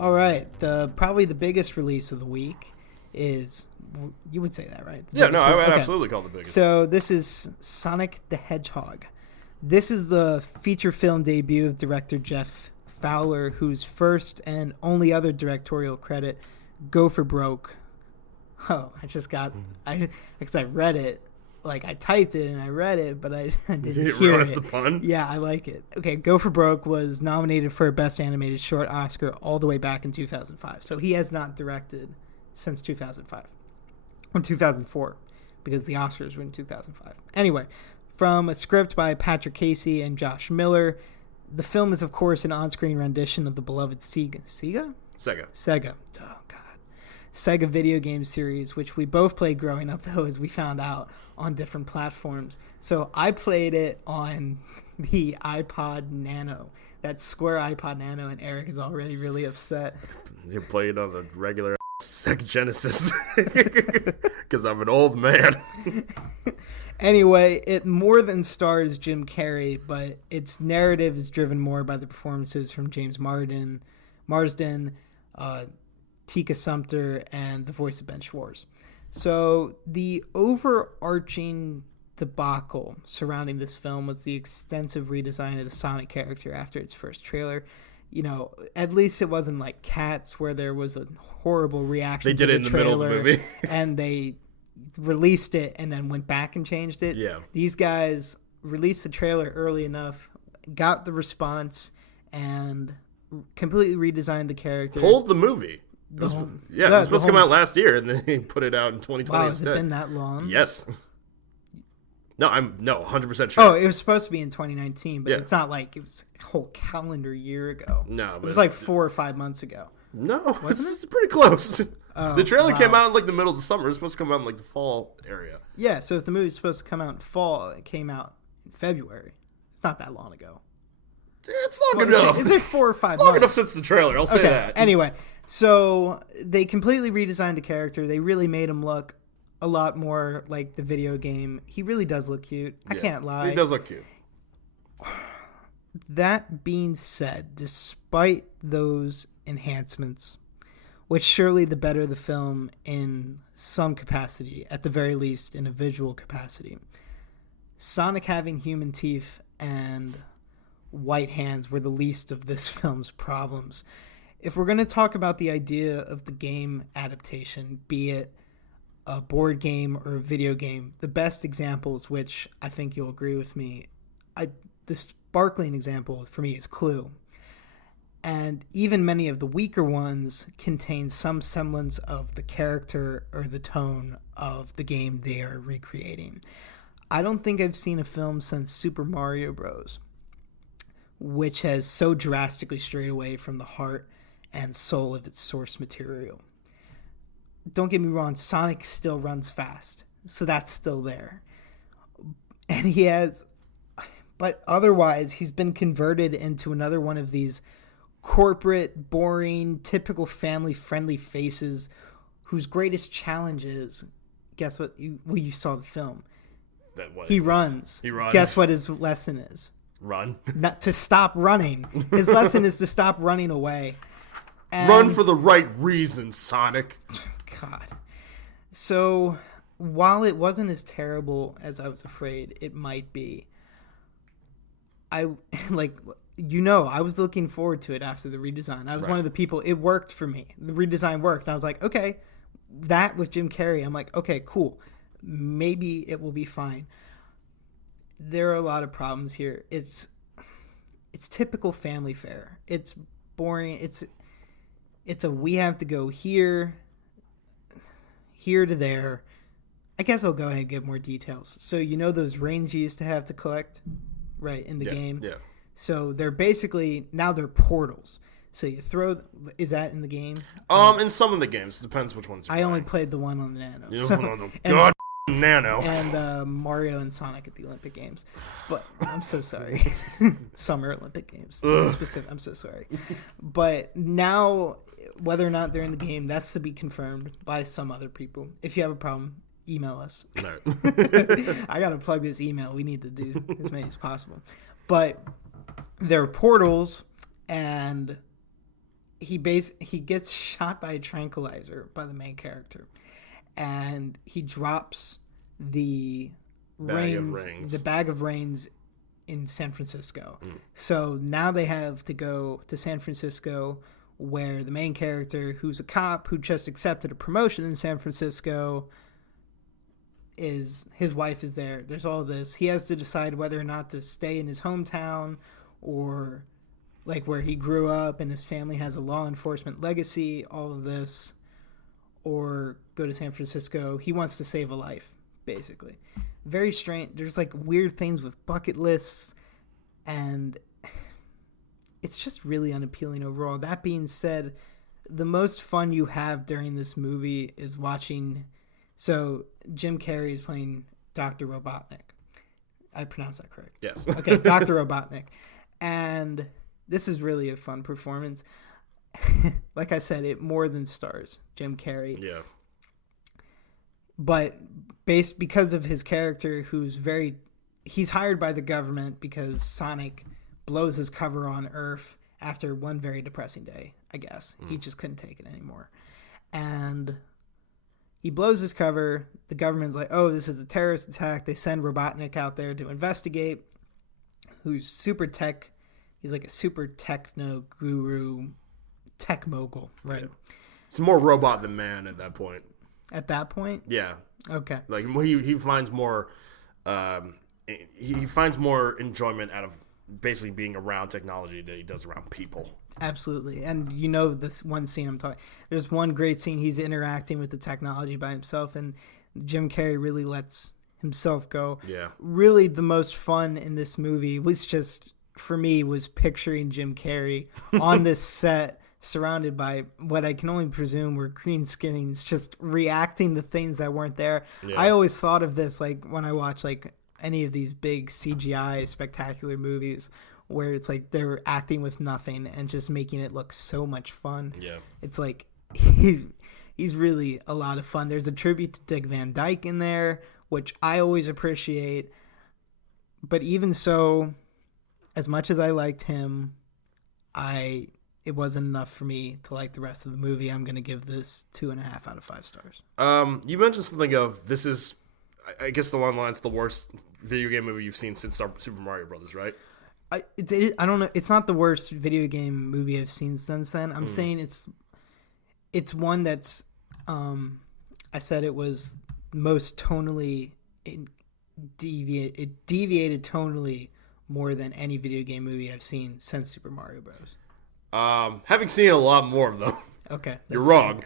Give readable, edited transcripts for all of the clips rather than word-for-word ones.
All right. Probably the biggest release of the week is, you would say that, right? I would absolutely call it the biggest. So this is Sonic the Hedgehog. This is the feature film debut of director Jeff Fowler, whose first and only other directorial credit, Go for Broke. Oh, because I read it. Like, I typed it and I read it, but I didn't hear realize it. the pun? Yeah, I like it. Okay, Go for Broke was nominated for a Best Animated Short Oscar all the way back in 2005. So he has not directed since 2005. Or 2004, because the Oscars were in 2005. Anyway, from a script by Patrick Casey and Josh Miller, the film is, of course, an on-screen rendition of the beloved Sega? Sega. Oh, God. Sega video game series, which we both played growing up, though, as we found out, on different platforms. So I played it on the iPod Nano, that square iPod Nano, and Eric is already really upset. You played on the regular Sega Genesis, because I'm an old man. Anyway, it more than stars Jim Carrey, but its narrative is driven more by the performances from James Marsden, Tika Sumpter, and the voice of Ben Schwartz. So the overarching debacle surrounding this film was the extensive redesign of the Sonic character after its first trailer. You know, at least it wasn't like Cats, where there was a horrible reaction They did to it in the middle of the movie. and they released it and then went back and changed it. Yeah. These guys released the trailer early enough, got the response, and completely redesigned the character. Pulled the movie. It was supposed to come out last year, and then they put it out in 2020 wow, instead. Has it been that long? Yes. No, I'm 100% sure. Oh, it was supposed to be in 2019, but it's not like it was a whole calendar year ago. No, but it was like 4 or 5 months ago. No, it's pretty close. The trailer came out in like the middle of the summer. It's supposed to come out in like the fall area. Yeah, so if the movie's supposed to come out in fall, it came out in February. It's not that long ago. It's long enough. It's like 4 or 5 months. Long enough since the trailer. I'll say that. Anyway, so they completely redesigned the character. They really made him look a lot more like the video game. He really does look cute. I can't lie. He does look cute. That being said, despite those enhancements, which surely the better the film in some capacity, at the very least in a visual capacity, Sonic having human teeth and white hands were the least of this film's problems. If we're going to talk about the idea of the game adaptation, be it a board game or a video game, the best examples, which I think you'll agree with me, the sparkling example for me is Clue. And even many of the weaker ones contain some semblance of the character or the tone of the game they are recreating. I don't think I've seen a film since Super Mario Bros., which has so drastically strayed away from the heart and soul of its source material. Don't get me wrong, Sonic still runs fast, so that's still there. And but otherwise, he's been converted into another one of these corporate, boring, typical family-friendly faces whose greatest challenge is, guess what? You saw the film. He runs. Guess what his lesson is? Run. Not to stop running. His lesson is to stop running away. And run for the right reasons, Sonic. God. So, while it wasn't as terrible as I was afraid it might be, I was looking forward to it after the redesign. I was one of the people, it worked for me. The redesign worked. And I was like, okay, that with Jim Carrey, I'm like, okay, cool. Maybe it will be fine. There are a lot of problems here. It's typical family fare. It's boring. It's a we have to go here to there. I guess I'll go ahead and give more details. So you know those rings you used to have to collect, right, in the game? Yeah. So they're basically, now they're portals. So you throw, is that in the game? In some of the games. Depends which ones I only played the one on the Nano. God Nano. And Mario and Sonic at the Olympic Games. But I'm so sorry. Summer Olympic Games. I'm so sorry. But now, whether or not they're in the game, that's to be confirmed by some other people. If you have a problem, email us. No. I got to plug this email. We need to do as many as possible. But there are portals, and he gets shot by a tranquilizer by the main character, and he drops the bag of reins in San Francisco. So now they have to go to San Francisco, where the main character, who's a cop who just accepted a promotion in San Francisco, his wife is there. There's all this. He has to decide whether or not to stay in his hometown or like where he grew up and his family has a law enforcement legacy, all of this, or go to San Francisco. He wants to save a life, basically. Very strange. There's like weird things with bucket lists, and it's just really unappealing overall. That being said, the most fun you have during this movie is watching. So Jim Carrey is playing Dr. Robotnik. I pronounced that correct. Yes. Okay, Dr. Robotnik. And this is really a fun performance. Like I said, it more than stars Jim Carrey. Yeah. But because of his character, he's hired by the government because Sonic blows his cover on Earth after one very depressing day, I guess. He just couldn't take it anymore. And he blows his cover. The government's like, oh, this is a terrorist attack. They send Robotnik out there to investigate, who's super tech. He's like a super techno guru, tech mogul, right? Yeah. He's more robot than man at that point. At that point? Yeah. Okay. Like he finds more enjoyment out of basically being around technology than he does around people. Absolutely. And this one scene I'm talking, there's one great scene he's interacting with the technology by himself, and Jim Carrey really lets himself go. Yeah. Really the most fun in this movie was just, for me, was picturing Jim Carrey on this set surrounded by what I can only presume were green screens, just reacting to things that weren't there. Yeah. I always thought of this like when I watch like any of these big CGI spectacular movies where it's like they're acting with nothing and just making it look so much fun. Yeah. It's like he's really a lot of fun. There's a tribute to Dick Van Dyke in there, which I always appreciate. But even so, as much as I liked him, it wasn't enough for me to like the rest of the movie. I'm going to give this 2.5 out of 5 stars. You mentioned something of this is, I guess along the lines, the worst video game movie you've seen since Super Mario Brothers, right? I don't know. It's not the worst video game movie I've seen since then. I'm saying it's one that's, I said it was most tonally, it deviated tonally more than any video game movie I've seen since Super Mario Bros. Having seen a lot more of them. Okay. You're wrong.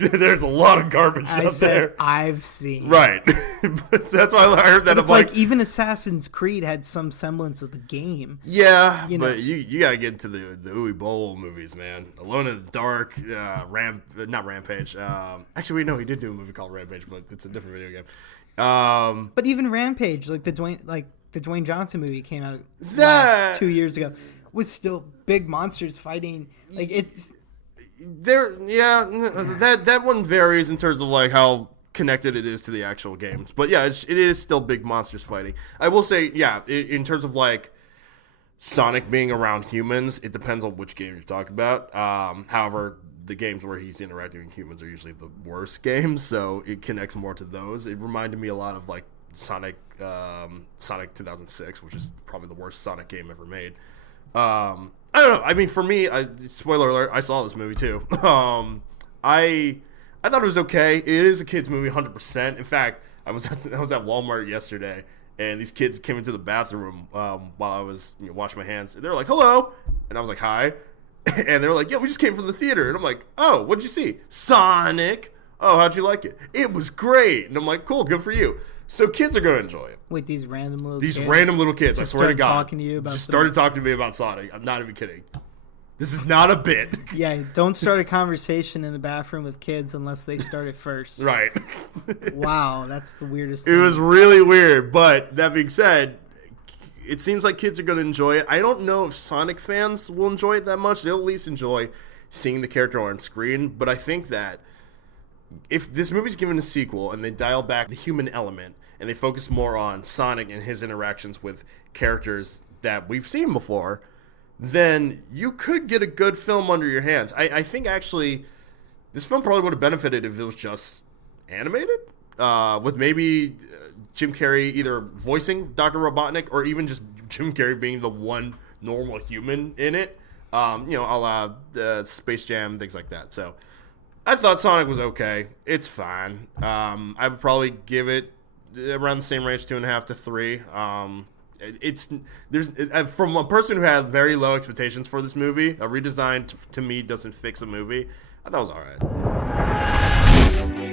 There's a lot of garbage out there. I've seen. Right. But that's why I heard that. It's like even Assassin's Creed had some semblance of the game. Yeah, but you got to get into the Uwe Boll movies, man. Alone in the Dark, not Rampage. Actually, we know he did do a movie called Rampage, but it's a different video game. But even Rampage, the Dwayne Johnson movie came out 2 years ago, was still big monsters fighting. Like it's. That one varies in terms of like how connected it is to the actual games, but yeah, it is still big monsters fighting. I will say, in terms of like Sonic being around humans, it depends on which game you're talking about. However, the games where he's interacting with humans are usually the worst games, so it connects more to those. It reminded me a lot of like Sonic 2006, which is probably the worst Sonic game ever made. I don't know. I mean, for me, spoiler alert, I saw this movie too. I thought it was okay. It is a kids movie, 100%. In fact, I was at Walmart yesterday, and these kids came into the bathroom while I was washing my hands. And they were like, "Hello," and I was like, "Hi," and they were like, "Yeah, we just came from the theater." And I'm like, "Oh, what'd you see?" "Sonic." "Oh, how'd you like it?" "It was great." And I'm like, "Cool, good for you." So kids are going to enjoy it. Wait, these random little kids, I swear to God, talking to you about started talking to me about Sonic. I'm not even kidding. This is not a bit. Yeah, don't start a conversation in the bathroom with kids unless they start it first. Right. Wow, that's the weirdest thing. It was really weird, but that being said, it seems like kids are going to enjoy it. I don't know if Sonic fans will enjoy it that much. They'll at least enjoy seeing the character on screen, but I think that if this movie's given a sequel and they dial back the human element and they focus more on Sonic and his interactions with characters that we've seen before, then you could get a good film under your hands. I think actually this film probably would have benefited if it was just animated, with maybe Jim Carrey either voicing Dr. Robotnik or even just Jim Carrey being the one normal human in it. A la Space Jam, things like that. So I thought Sonic was okay. It's fine. I would probably give it around the same range, 2.5 to 3. From a person who had very low expectations for this movie, a redesign to me doesn't fix a movie. I thought it was all right.